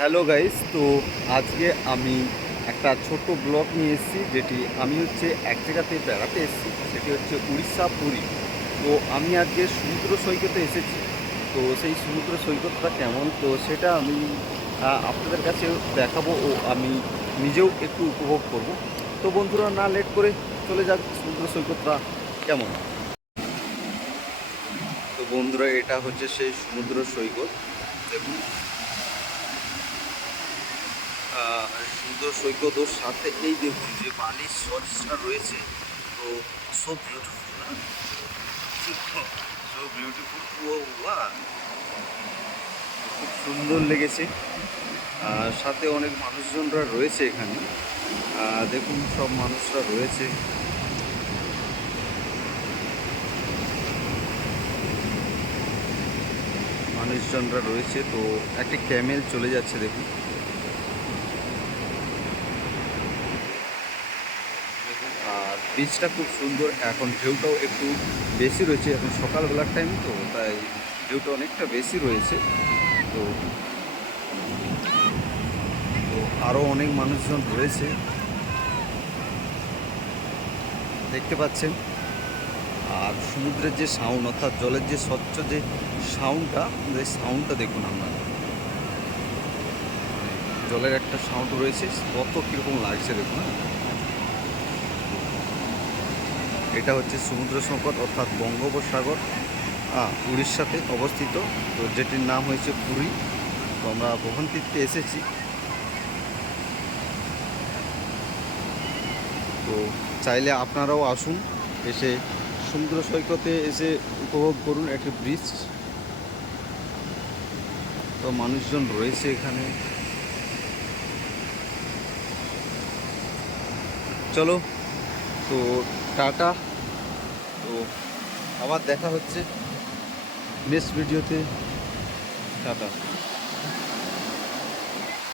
Hello guys, তো আজকে আমি একটা ছোট্ট ব্লগ নিয়ে এসেছি, যেটি আমি হচ্ছে এক জায়গাতে বেড়াতে এসেছি, সেটি হচ্ছে উড়িষ্যা, পুরী। তো আমি আজকে সমুদ্র সৈকতে এসেছি, তো সেই সমুদ্র সৈকতটা কেমন? তো সেটা আমি আপনাদের কাছে দেখাবো ও আমি নিজেও একটু উপভোগ করব। তো বন্ধুরা, না লেট করে চলে যাক, সমুদ্র সৈকতটা কেমন? তো বন্ধুরা, এটা হচ্ছে সেই সমুদ্র সৈকত। দেখুন সুন্দর সৈকত সাথে এই দেখুন যে বালির সরিষা রয়েছে, তো সো বিউটিফুল না? সো বিউটিফুল ওয়া। খুব সুন্দর লেগেছে। আর সাথে অনেক মানুষজনরা রয়েছে এখানে। দেখুন, সব মানুষরা রয়েছে। মানুষজনরা রয়েছে, তো একটি ক্যামেল চলে যাচ্ছে, দেখুন আর বীজটা খুব সুন্দর, এখন ঢেউটাও একটু বেশি রয়েছে, এখন সকালবেলার টাইম তো, তাই ঢেউটা অনেকটা বেশি রয়েছে। তো তো আরও অনেক মানুষজন রয়েছে। দেখতে পাচ্ছেন? আর সমুদ্রের যে সাউন্ড অর্থাৎ জলের যে স্বচ্ছ যে সাউন্ডটা এই সাউন্ডটা দেখুন আপনারা। জলের একটা সাউন্ড রয়েছে, কত কীরকম লাগছে দেখুন হ্যাঁ। এটা হচ্ছে সমুদ্র সংকট অর্থাৎ বঙ্গোপসাগর উড়িষ্যাতে অবস্থিত। তো যেটির নাম হয়েছে পুরী। তো আমরা ভবনতীর্থে এসেছি। তো চাইলে আপনারাও আসুন, এসে সমুদ্র সৈকতে এসে উপভোগ করুন একটি ব্রিজ তো মানুষজন রয়েছে এখানে। চলো, তো টাটা। তো আবার দেখা হচ্ছে নেক্সট ভিডিওতে। টাটা।